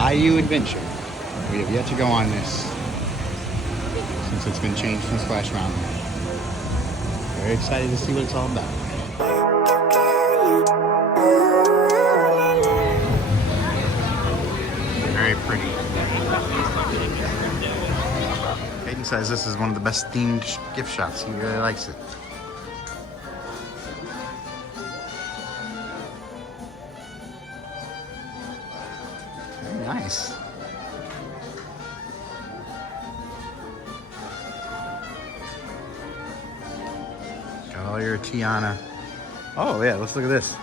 Bayou adventure. We have yet to go on this since it's been changed from Splash Mountain. Very excited to see what it's all about. Very pretty. Hayden says this is one of the best themed gift shops. He really likes it. Very nice. Got all your Tiana. Oh yeah, let's look at this.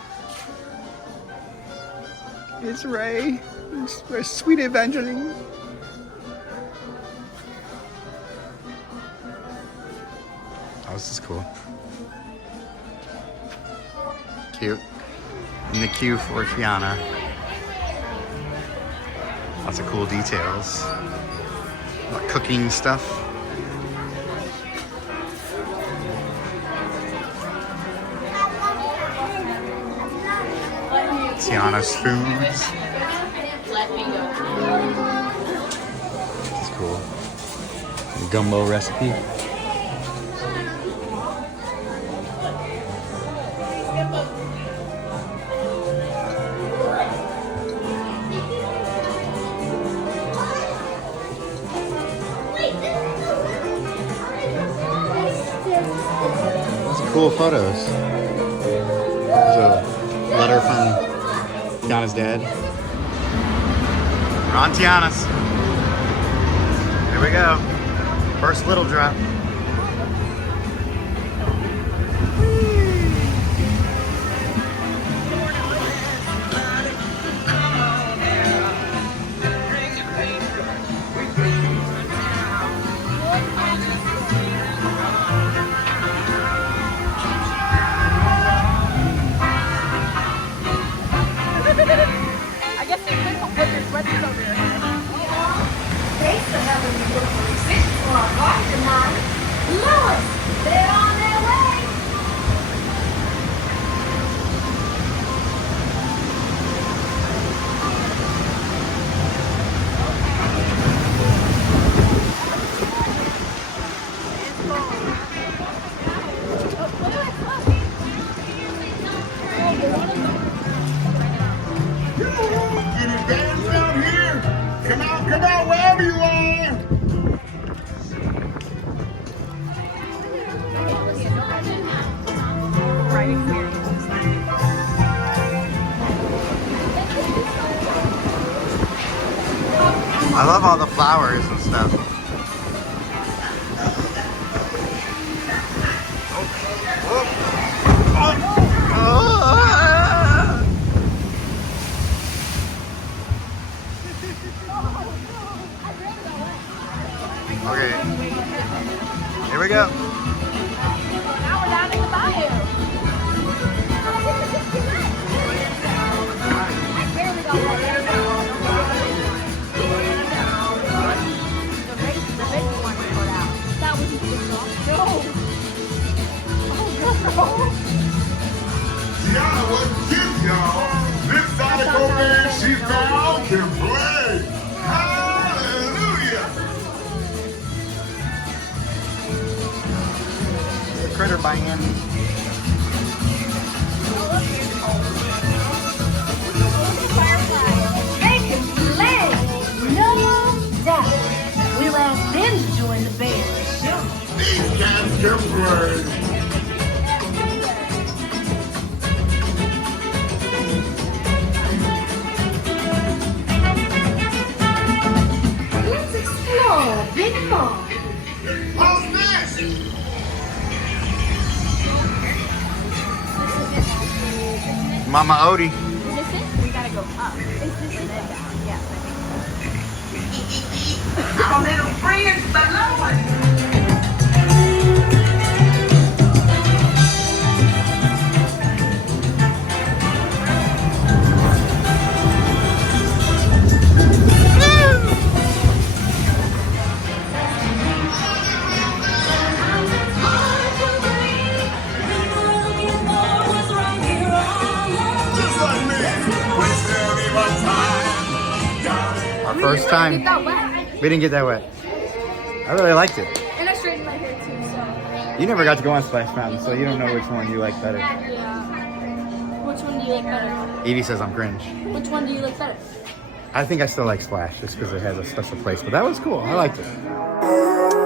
It's Ray. It's sweet Evangeline. Oh, this is cool. Cute. In the queue for Tiana. Lots of cool details. Cooking stuff. Tiana's foods. This is cool. Gumbo recipe. Cool photos. There's a letter from Tiana's dad. We're on Tiana's. Here we go. First little drop. I guess you could put your sweaters over your head. Thanks for having me look for musicians for our party tonight. Lois, they're on their way. Come on, wherever you are! Right experience. I love all the flowers and stuff. Okay, here we go. Now we're down in the bayou. I barely got one there. The baby one we put out. That was the no. Oh, no. Tiana wasn't cute, y'all. This Sonic man she found can play. Hallelujah! Critter by hand. They can play, no doubt. We'll ask them to join the band. Sure. These cats can play. Let's explore a bit more. What's this? Mama Odie. We gotta go up. Is this it? Yes, I think so. Our little friends below us. Just like me. Wasting any more time. Got it. Our first time. Get that wet. We didn't get that wet. I really liked it. And I straightened my hair too, so. You never got to go on Splash Mountain, so you don't know which one you like better. Yeah. Which one do you like better? Evie says I'm cringe. Which one do you like better? I think I still like Splash just because it has a special place, but that was cool. I liked it.